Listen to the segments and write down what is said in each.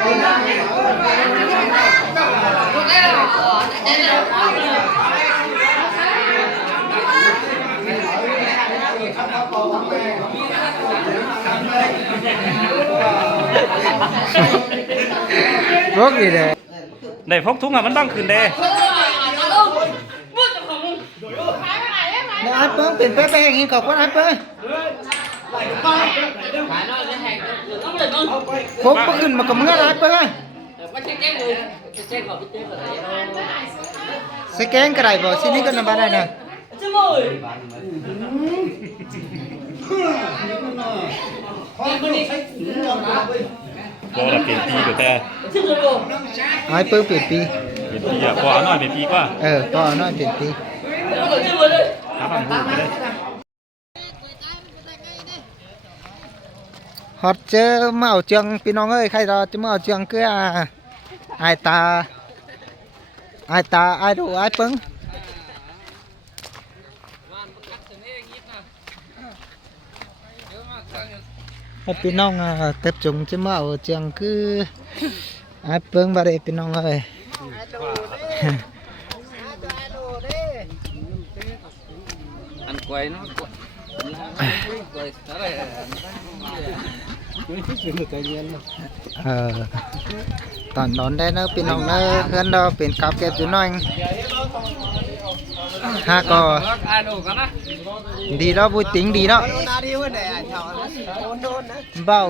พกgì đây ได้พกถุงอ่ะมันต้องขึ้นเด้ Nè ai bớt tiền bé bé hình cọc quá ai bớt Phúc cóขึ้นmà cầm hết ai bớt Sẽ kén cái này vào xin đi con nằm đây nè บ่ละเป็นปีก็แต่ Ai bớt tiền pi เป็นปีอ่ะพอเอาน้อยเป็นปีกว่า to nó tiền pi ถ้าบางหูไปเลย Hot chứ màu trường piน้อง ơi khai đó chứ màu trường cứ ai ta ai đủ ai bưng piน้องtập trung chứ màu trường cứ ai bưng vào đây piน้อง ơi ăn quay nó quay tอนนอนได้เนอะพี่น้องเนอะเพื่อนเราเป็นกับแกจุน้อยฮะก็ดีแล้วบุญติ๋งดีแล้วเบา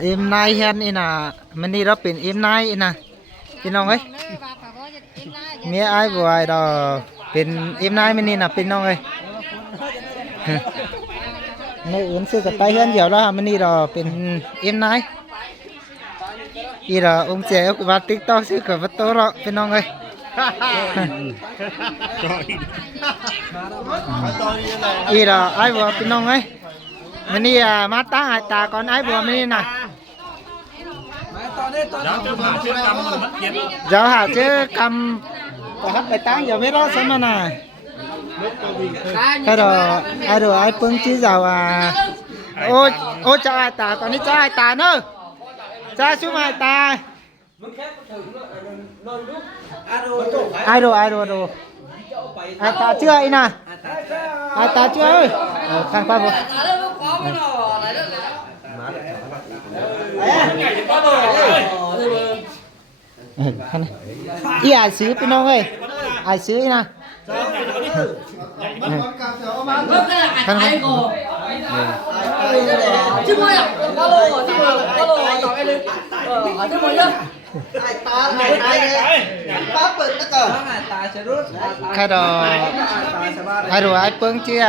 เอ็มนายเฮียนนี่นะมันนี่เราเป็นเอ็มนายนะพี่น้องเอ้ยเมียไอ้บัวไอ้ดอเป็นเอ็มนายมันนี่นะพี่น้องเอ้ยในอื่นซื้อกับไปเฮือนเดียวแล้วมันนี่เราเป็นเอ็มนายอีเราองเจ้าว่าติ๊กต๊อกซื้อกับประตูเราพี่น้องเอ้ยอีเราไอ้บัวพี่น้องเอ้ยมันนี่มาตั้งไอ้ตาก่อนไอ้บัวมันนี่นะgiờ hả chứ cầm hát bài táng giờ mới đó xem mà này cái đó ai bưng chứ giàu ô cho ai ta còn đi cho ai ta nữa cho xuống ai ta ai đồ ai ta chưa ai nè ai ta chưa ơi thằng qua vừa ý ai xứ bên ông ơi ai xứ nè khai đó ai đồ ai bưng chứ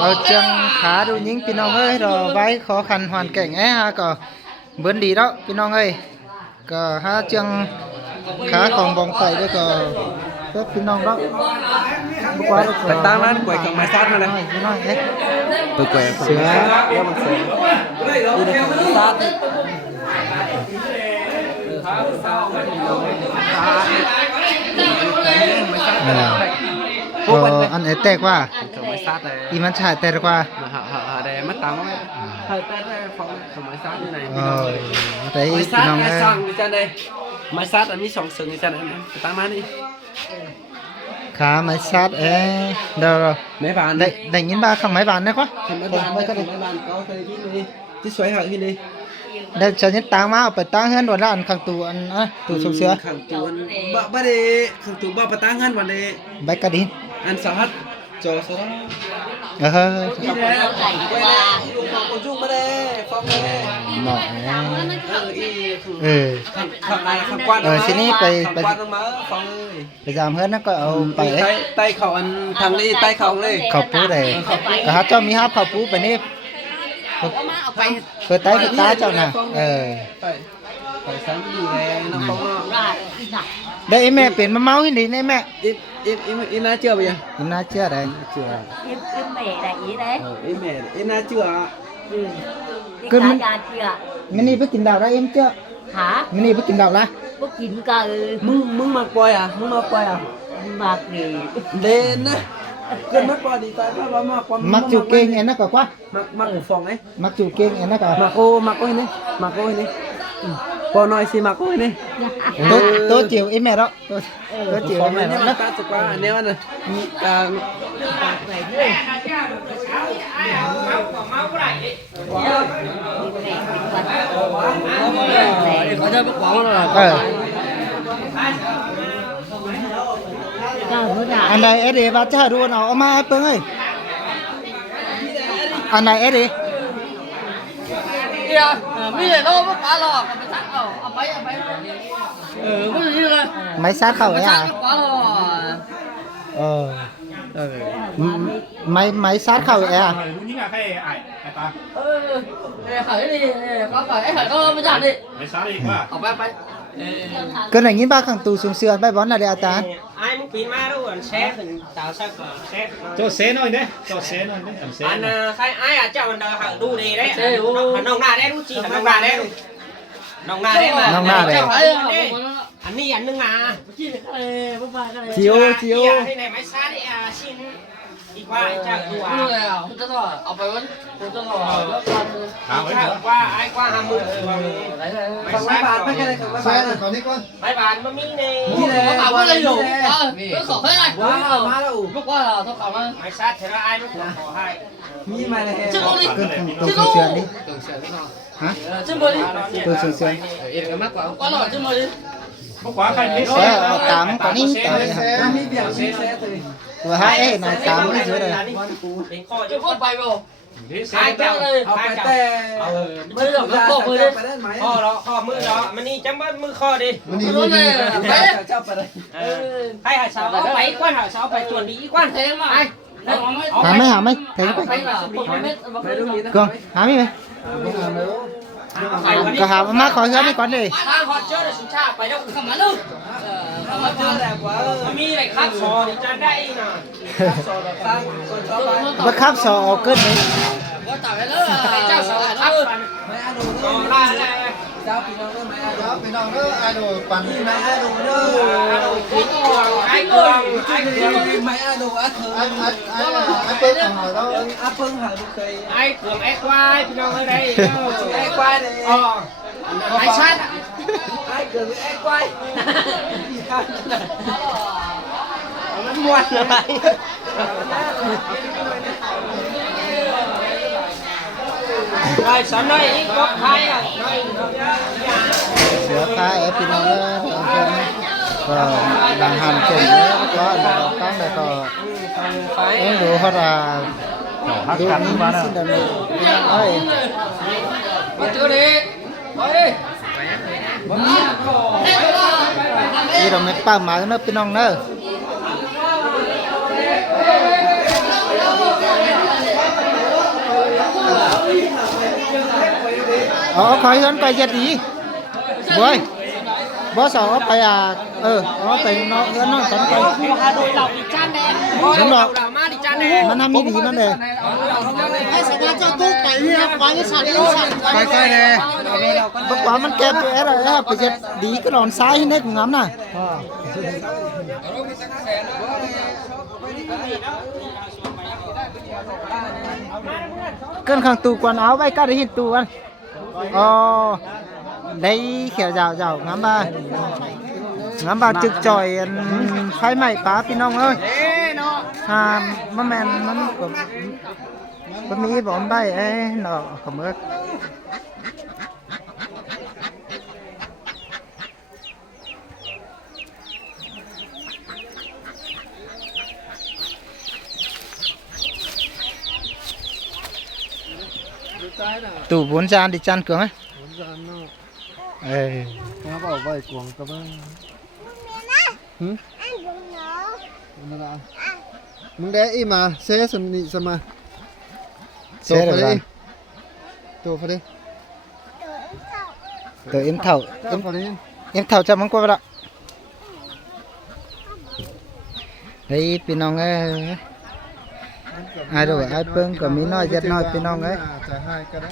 ở trường khá đủ những bên ông ơi rồi vay khó khăn hoàn cảnh ấy ha có bữa đi đó bên ông ơi có ha trường khá còn bóng tay đấy có phép bên ông đó qua được phải tăng lên quay cầm máy sát mà này tôi quay sửa đi được sát anh ấy tệ quá cầm máy sát này điมันchạy tệ quá mà họ đây mất tăng hơi tệ phòng cầm máy sát như này đấy máy bên sát ông cái ơi song đi trên đây máy sát là mi song sừng đi trên này tăng lên đi khá máy sát ấy đâu rồi mấy bạn đây đánh những ba không máy bàn đấy quá mấy bạn có cái gì chứ xoáy hỏi cái đi đây cho những tang máu phải tang hơn rồi là ăn khang tù ăn tù sông sữa khang tù ăn ba đi khang tù ba tang hơnวันนี้ bách cá đinh ăn sao hết cho sao đó đi đây quay lại dùng phòng chung mà đây phòng đây khang quan xin điไป quan nó mở phòng ơi ไปgiảm hơn nó cóไป tay khẩu ăn thằng đi tay khẩu đi ขอบผู้ใดก็ฮัทเจ้ามีฮับขอบผู้ไปนี่เปิดไต้เปิดตาเจ้าน่ะphải sáng gì này nó không đây em mẹเป็นมะเมาที่นี่นี่แม่ im na chưa bây giờ กินน่าเชื่อได้ chưa im mẹ là gì đấy im na chưa คือมัน gà chưa มันนี่ไปกินดาวได้เอ็มเจ้า hả มันนี่ไปกินดาวละ có chín cờ mưng mặc quay à mưng mặc quay à mặc gì lên á เกินมัดปอดีตายถ้าว่ามากกว่า มักจูเก่งอันนั้นก็กว่า มักฟองไอ้ มักจูเก่งอันนั้นก็ มักโอ้นี่มักโอ้นี่ปอน้อยสิมักโอ้นี่ ตัวจิ๋วไอ้แม่เนาะตัวจิ๋ว ฟอ ไอ้ ง แม่ นี่มัน เนาะ ตาสุกว่าอันนี้มันมีการ เขาจะบอกว่า เออ เจ้าผู้ชาย อันไหนเอเดบาจ้าดูเอามาเปิ้งเอ้ยอันไหนเอเด เดี๋ยวมีแต่โน้ตปลาหลอกไปซักเอาไปไม่ใช่เลย ไม้ซักเข้าไอ้ ซั อ่ะ กปลาหลอก เออไม้ซักเข้าไอ้อ่ะ รู้ยิ่งอะใครไอ้ตา ขายดิก็ขายไอ้ขายก็ไม่จัดดิ ไม่ช้าอีกว่า เอาไป ก็ไหนยินบ้าขังตูสูงเสือไปบอลอะไรอาจารย์ ai muốn pin má đâu anh xe thì tạo sao xe โจเซหน่อยเนี่ยโจเซหน่อยเนี่ยเซ anh khai ai à cho mình đợi hàng đu đi đấy anh nông na đấy đu chi nông na đấy nông na đấy mà anh đi anh nương à จิวจิว đây này máy xa đấy à xin đi qua chắc đu ดู à เลยอ่ะคุณจะต่อเอาไปวันคุณจะต่อแล้วกัน ถามไว้เหรอ qua ai qua 20 ไหนเลย máy ไม่บาท xa ไม่แค่ไหนครับไม่บาทตอนนี้ก่อน máy bàn mà mi này นี่แหละ ถามว่าอะไรอยู่ก็ขอให้ไง ว้าวมาแล้ว ลูกว่าเท่ากับมัน máy xa thì nó ai nó khổ hai มีมาแล้ว ชื่อดิ เกินขังตูสูงเสือดิฮะ ชื่อมือดิ ตูสูงเสือ ปลาหลอกชื่อมือดิ พวกขวาใครไม่ เออเอาตามก่อนนี่ต่อเลยครับ มีเบี่ยงมีแซ่ตัวนี้ ตัวฮะเอ้ยนายตามนี่สวยเลย đến kho จะ chứ พูดไปบ่ ai chào เอาไป ai แต่ chào ไม่ได้แบบโลกมือดิ ไปได้ไหม kho đó kho mưa đó mà đi chấm bớt mưa kho đi รู้เลยไป เจ้าไปได้ hay hả sao bảy quan hả sao phải chuẩn bị quan เทมาไอ้ หาไหมเห็นไป ไปแบบเม็ด ไม่รู้นี่นะ กองหาไหมไหม phải ก็หามาขอเฮือไม่ก่อนเลย tang họ chơi là chúng ta phải đâu ขมันลูก มาเจอแหลกว่า mi này khác sò thì cha đây nè สอดตั้งคนชอบไป บังคับสอออกเกินไหม ว่าต่างกันแล้ว cái cha sò khác phần ไม่อาดู sò เด้อ la la เจ้าพี่น้องเด้อไม่อาดู พี่น้องเด้อไอโดปั่น ไม่อาดูเด้อ cái cuồng ai cuồng ai ไม่อาดูอ่ะเธอ ไอเปิ้ลของเรา อ่ะเพิ่งหาดูเคย ai cuồng ai quay thì đâu ở đây ไอ้ควายเลย ai sát ไอ้เกิดไอ้ควายมันม้วนเลย rồi sẵn đây ít có khai à đây เสือพาเอพี่น้องเด้อก็ดังหันเก่งเลยก็เราตั้งแต่ก็เอ็งดูเขาว่า ฮัก ดู กัน นี่ มา สิ นะ เดินเลยเอ้ย มาเจอดิเฮ้ย นี่เราไม่ป้ามาเนอะพี่น้องเนอะอ๋อคอยเงินไปจะดีบอยบอสเอาไปเอาไปเนาะเงินเนาะตันไป Hà Nội lọc thì chan đen Thôi Đúng rồi. đào ma thì chan đen มันน่ามีดีนั่นเลย ไอ้สมาจะตุ๊กไปเนี่ยไปสั่นสั่น ไปใกล้เลยบอกว่ามันแก้ตัวอะไรไปจะดีก็หลอนซ้ายให้เน็กงามน่ะเกินข้างตูกวนเอาไว้ก็ได้หินตูกันอ๋อได้เขียวเจ้างามบ่งามบ่จึกจ่อยไฟใหม่ป้าพี่น้องเอ้ยมันแมนมันก็มีบ่อนใบเนาะขมือตู่บุญจานดิจันเกืองไหมมาบอกใบกวงกับมึงมึงได้อีมาเซสมนิสมา เสียเลย ตัวพอดี ตัวเอ็มเท่า พอดี เอ็มเท่าจะมันกว่าละเฮ้ยพี่น้องเอ้ยไอ้ดูไอ้เปิ้งก็มีน้อยเจ็ดน้อยพี่น้องเอ้ย จะให้ก็ได้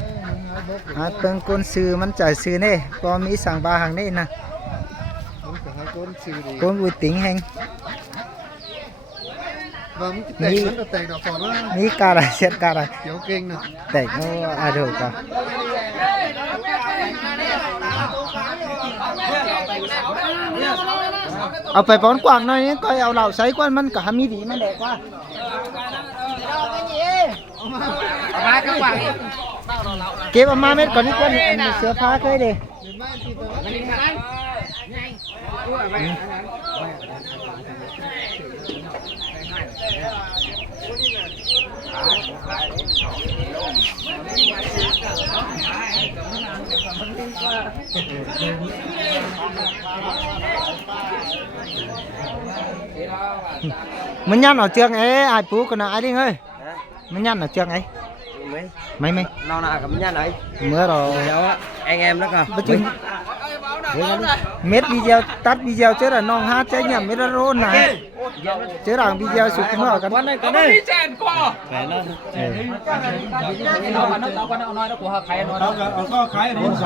ไอ้เปิ้งก้นซื้อมันจ่ายซื้อนี่พอมีสั่งบาหังนี่นะ ผมจะให้ก้นชื่อดี ก้นอุ้ยติ๋งแหง và muốn cái tẹt nó tẹt đỏ phòn á นี่กาอะไรเสียดกาอะไร kiểu kinh nè แต่งโอ้อาดูก่อนเอาไปป้อนกวางหน่อยนี่ก็เอาเหล่าใส่กวนมันก็หามีดีมันแดกว่าเก็บเอามาเม็ดก่อนนี่กวนอันนี้เสื้อผ้าเคยเด้mình nhăn ở trường ấy ai phú còn ai đi ơi mình nhăn ở trường ấy mấy mấy nào nào cầm nha này mưa rồi anh em đó cơ bất chừng mét video tắt video chứ là non hát chứ nhầm mét rôn này chứ là video sụp mưa ở cái này cái đây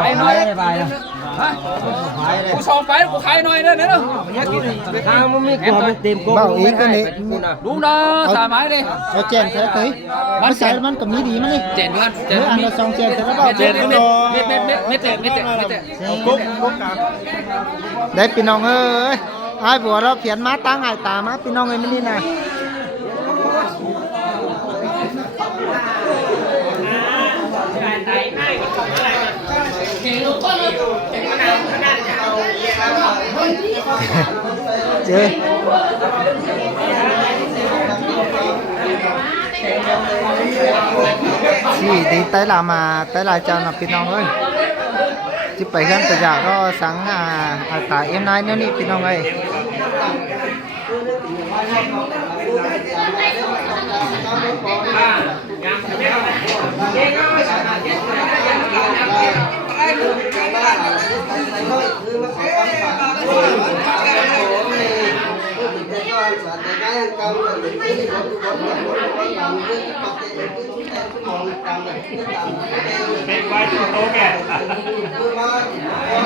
Phải nó. กูส่องไปกูขายหน่อยเด้อเนี่ย bảo ý cái này đúng đó xả máy đi nó chèn thế tới nó xàiมันก็มีดีมั้ย chèn luôn เมื่ออันเราซองเจนเสร็จแล้วเปล่า Cúc cúc cả. ได้พี่น้องเอ้ยไอ้บัวเราเขียนมาตั้งไอ้ตามาพี่น้องเอ้ยไม่นี่นะเจอที่ดีtới là mà tới là chào làพี่น้องเอ้ยที่ไปกันตัวอย่างก็สั่งตาเอ็มนายเนี่ยนี่พี่น้องเอ้ย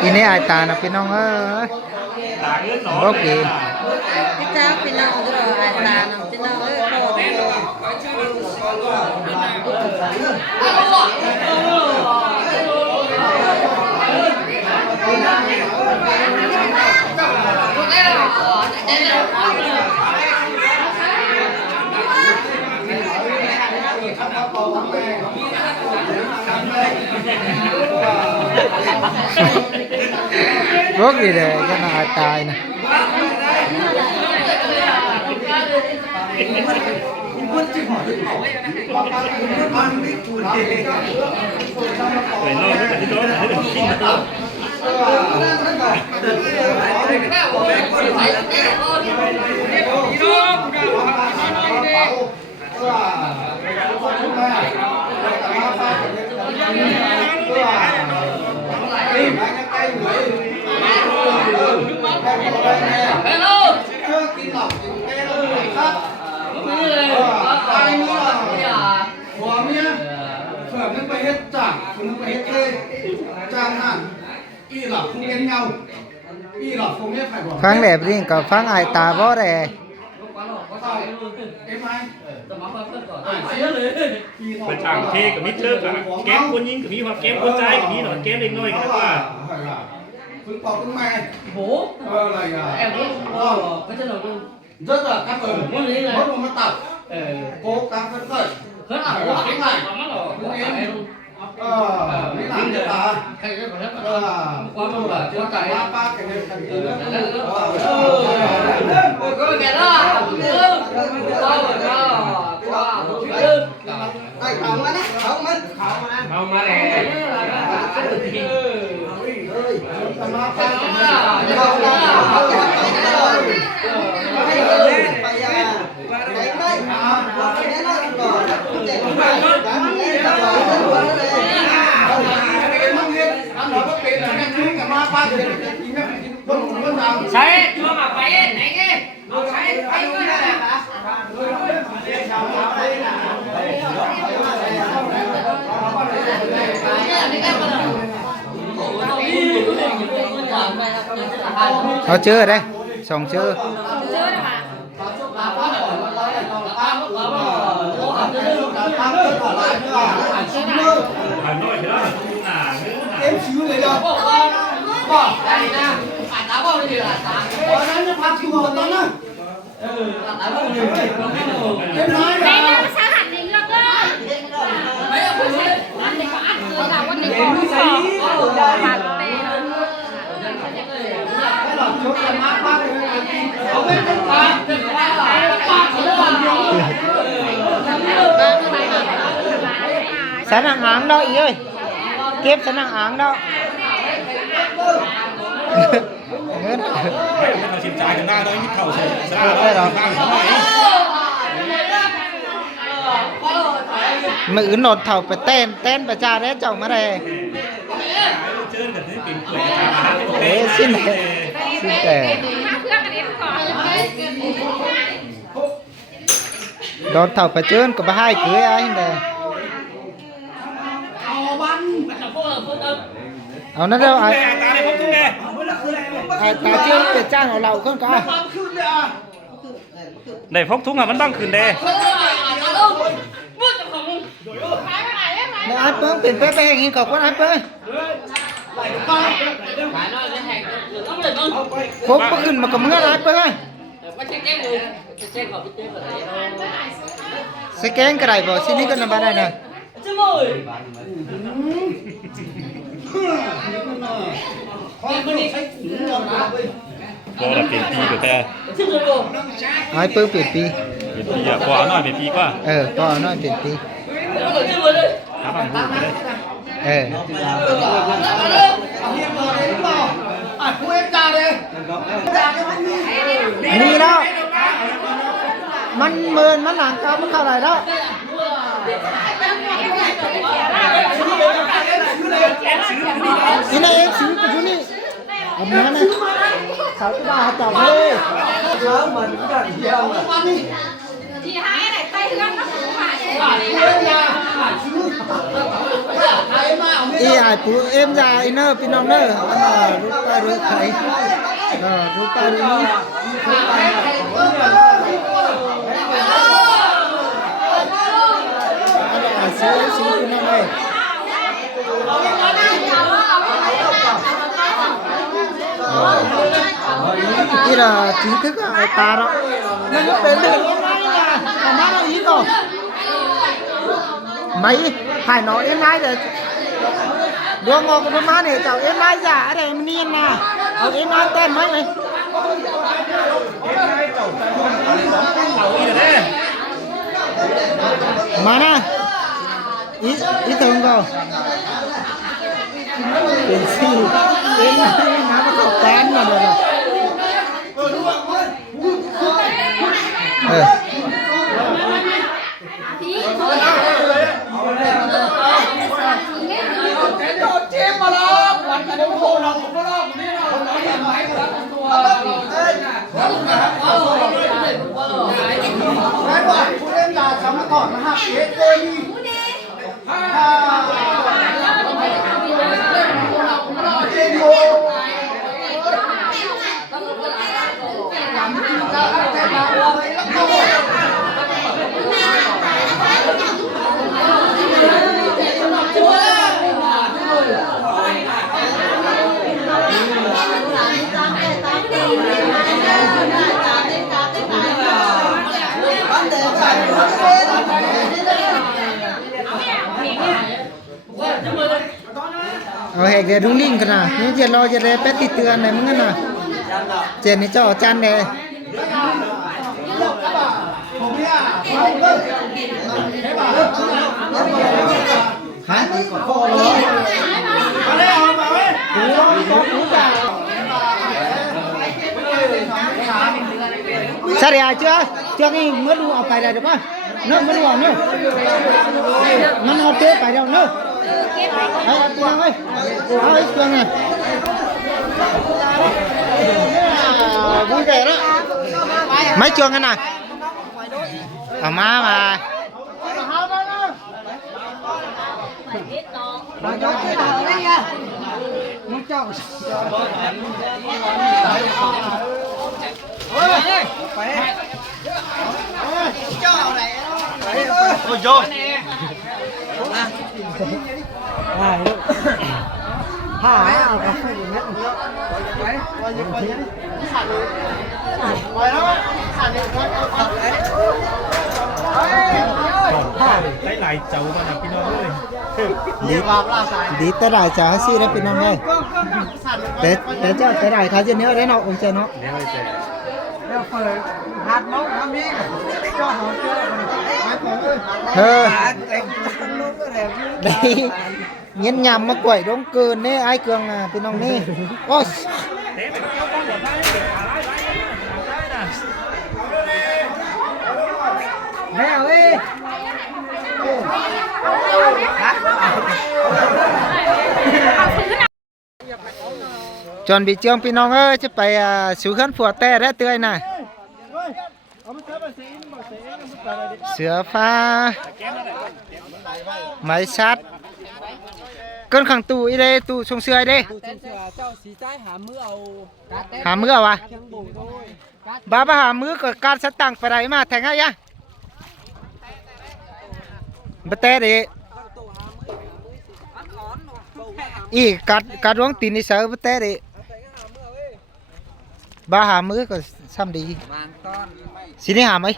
ทีนี้ไอ้ตานะพี่น้องเอ้ยโอเค Sao phi nông rồi ai ta nông phi nông ơi rốt gì để cho nó ai tài nè Phải lo với cả cái đó là cái gì đó. Phang đẹp riêng cả phang ai tà bó đè Bên thằng thê của mít trước cả kém quân nhính của mít hoặc kém quân trai của mít nó kém lên nôi cái đó à. Phương Pọc Phương Mai bố này em cũng cái chân đầu luôn rất là cảm ơn mất một mắt tập cố gắng phấn khởi rất là quá cái này mà mất rồi cũng em mấy làm cho ta cái còn rất là quá lâu là chưa cày ba cái này thành tứ có cái đó ai khảo mà đấy khảo mà nè Sai, chưa mà phải này nghe. Sai, phải quá là. Nó chưa đây, xong chưa. Sẵn hàng áng đâu ý ơi. Kiếp sẵn hàng áng đâu. Ngớt.เราชิมจ่ายกันได้ด้วยยิ่งเข่าใส่สลา Đây rồi. มือหนดเถ่าไปเต้นประจาได้จ่องมาเลย เชิญกันนี่เป็นกล้วยกระทา เอ๊ะสิ้นแต่โดนเถ่าไปเจิ้นก็บ่ให้cưอไอ้เด้เอานั่นเด้อไอ้ ตาได้พบตุ้งแน่ ไอ้ตาเจิ้นเป็ดจ้างเอาเราขึ้นก็ ได้พกทุ่งอ่ะมันต้องขึ้นเด้ ไอ้เปิ้งเป็นเป๊ะๆอย่างนี้ขอบคุณไอ้เปิ้งพบขึ้นมากับมึงอะไรเปิ้งสแกนก็ได้บ่สินี่ก็นำบ่ได้นะ พอเราเปลี่ยนปีก็แต่ ไอ้เปิ้งเปลี่ยนปี เปลี่ยนปีอ่ะพอเอาหน่อยเปลี่ยนปีกว่า ก็เอาน้อยเปลี่ยนปี หาบังหูไปเลย นี่แล้วมันเมินมันหลังเก่ามันเข้าไหนแล้วนี่นายเอ็กซ์ซื้อไปชุดนี้เอามาเนี่ยสาวที่บ้าจับเลยอีไอ้ปูเอ็มยาอินเนอร์พี่น้องเนอร์รู้ไปรู้ใครรู้ไปรู้นี้ซื้อพี่น้องเลยที่เราchính thứcไอ้ตาเรามันก็เป็นเรื่องง่ายนะแต่มาเราอีกอ่ะmấy phải nói em nay để đua ngô của má này cháu em nay giả ở đây niên nè ở em nay tên mấy này mà nè ý tưởng rồi tiền xì em nay nó có khẩu tán mà rồi hệ cái đúng linh cái nào những chuyện lo chuyện đấy pet thịt tươi nàyมึงน่ะเจนนี่จ่อจันเลยฮะsao để chưa chưa cái mới đu ở phải đây được không nó mới đu ở nữa nó học tiếp phải đâu nữa đấy Phương ơi ơi Phương này vui vẻ đó mấy trường cái này ở má mà ôi vô ผ้าเอากระสุนเนี่ยไปแล้วขาดเดียวกัน ได้หลายเจ้ามาหนักพี่น้องเลย ดีแต่ได้จ้าสิได้พี่น้องเลยแต่เจ้าแต่ได้เขาจะเนื้อได้เนาะองค์เจ้าเนาะ เนี่ยเลยเจ้ เออได้เงี้ยยำมากล้วยดงเกินเนี่ยไอ้เกลืองอ่ะพี่น้องนี่โอ้ย เตะไปเข้าป้องหัวท้ายเตะขาไล่ได้นะ แม่เอ้ยจนbị trươngพี่น้องเอ้ยจะไปสู่ขั้นผัวแต่ได้เตือนน่ะเสือฟ้าไม้ชัดเกินขังตู้อีเด้ตู้ชงเสือเด้ เจ้าสีใจหามือเอา หามือเอาวะ เชียงบุงด้วย บ้าหามือก็การสตังไปไหนมาแทงไงยะบเต้ดิอีกัดร้องตีนิสัยบเต้ดิบ้าหามือก็ซ้ำดีสินี่หาไหม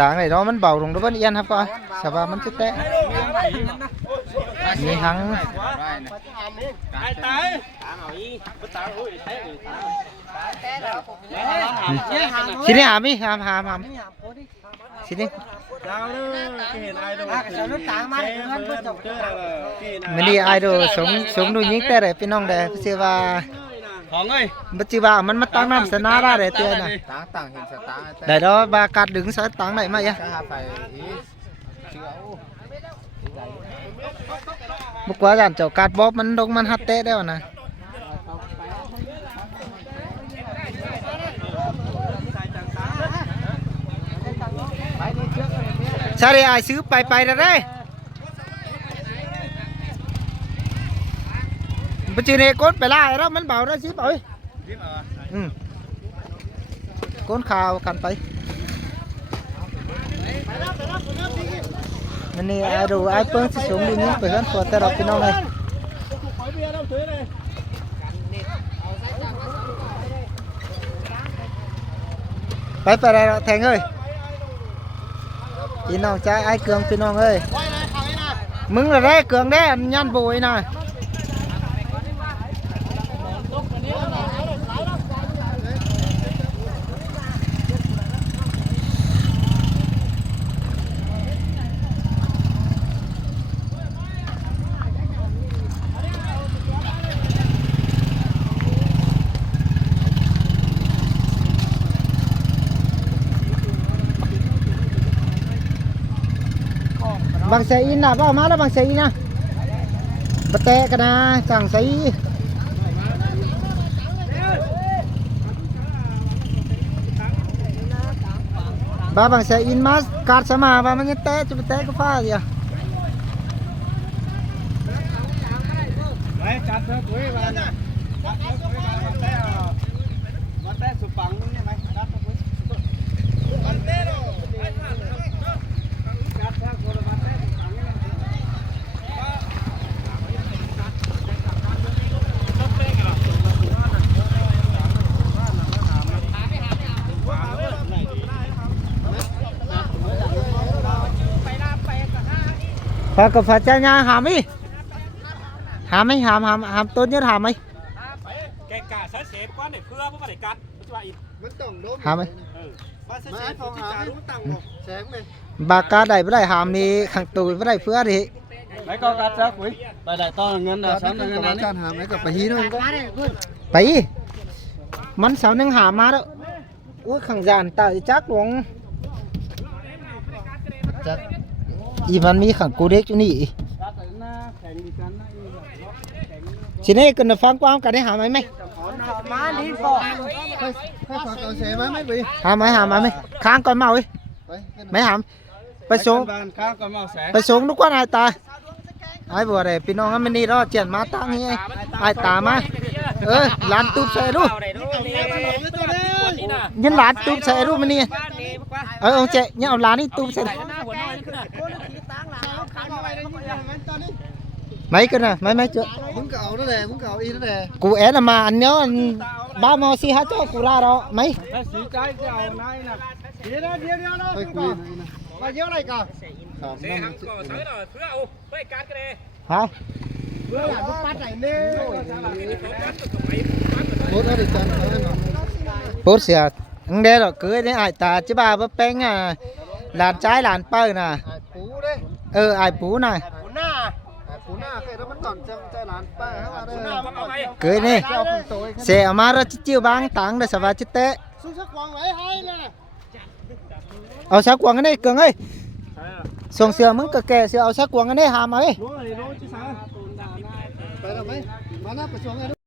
ต่างไหนđóมันเบาลงด้วยมันเอียนครับก่อนสบายมันจะแตะมีหังสินี่หามิหามสินี่มันนี่ไอดอลสมดูยิงแต่ไหนพี่น้องเด้อเสียว่าของเอ้ย บัจจิบามันมาตั้งน้ำสนาได้เลยเตือนน่ะ ต่างเห็นสตาร์ ได้đó ba cắt đứng sẽ tăng này mà ya บุกว่าการเจ้าการบ๊อบมันดงมันฮัตเต้ได้วนะใช่ไอ้ซื้อไปแล้วได้ปัจจุบันก้นไปล่าแล้วมันเบาได้ซื้อไปก้นข่าวกันไปมันนี่ไอ้ดูไอ้เปิ้งสิสูงดีนี้ไปกันตัวแต่เราพี่น้องเลยไปอะไรเราแทงเอ้ยพี่น้องใจไอ้เกลืองพี่น้องเอ้ยมึงละได้เกลืองได้ยันบุยน่ะบางไซอินน่ะบ่มาแล้วบางไซอินน่ะบะเตะกันนะจังไซบางไซอินมาการสมาบามันยังเตะจะบะเตะก็ฟ้าเดียวไปจัดเถอะคุยมาวันแต่สุปังมึงเนี่ยไหมจัดเถอะคุยวันแต่เราจัดเถอะคนละวันแต่สุปังเนี่ยพอกับฝาเจ้าญาหาไหมหามต้นยืดหามไหม แกกะใช้เสพก้อนเด็กเพื่อพวกมันเด็กกัดปัจจุบันอีก หามไหม มาใช้ฟองหารู้ตังค์แสงไหม บากาได้ไม่ได้หามนี่ขังตูไม่ได้เพื่อดิ ไปก็กัดซะคุยไปได้ต้อนเงินเดี๋ยวฉันเงินนั้นการหาไหมกับไปฮีนู่นก็ ไปมันเสาหนึ่งหามาแล้วโอ้ยขังยานตาจักหลวงอีมันมีขังกูเด็กอยู่นี่ทีนี้กันฟังความกันได้หาไหมมาดีฟอกให้ฝากเอาเสไหมไม่ไป หาไหมค้างก่อนเมาเว้ยไม่หามไปส่ง ข้างก็มาแสง ไปส่งทุกวันไอ้ตาไอ้บัวเลยพี่น้องมันนี่รอเจียนมาตั้งนี่ไอ้ตามาร้านตุ๊บใส่ดูยันร้านตุ๊บใส่ดูมันนี่องเจ๊เนี่ยเอาร้านนี่ตุ๊บใส่ mấy cái này mấy mấy chưa มึงก็เอานั่นแหละมึงก็เอาอีนั่นแหละ cụ é là mà anh nhớ anh ba mò xi hát cho cụ ra đó mấy สีใจจะเอาไหนน่ะเดี๋ยวนะไปคุยมาเยอะอะไรกันครับ เซ่หังก่อเสือหน่อยเพื่อเอาเพื่อการกันเลย hả เพื่อหลานลูกปัดไหนเนี่ย bố nó đi chân bố xìa anh đây rồi cưới đến ai ta chứ bà bắp bánh à làn trái làn pơ nè ปูเด้ ai bú này ปูหน้าใครแล้วมันก่อนใจหลานป้าเข้ามาเด้อ cưới đi เจ้าคุณโตย xe mà ra chiêu băng tặng để sao vào chết té สู้สักวางไว้ให้เลย เอาsắc quăng cái này cường ơi xuống xưaมึงcờ kè xưaเอาsắc quăng cái này hàm ấy รู้อะไรรู้ชิสาไปแล้วไหมมาหน้าไปชวงไง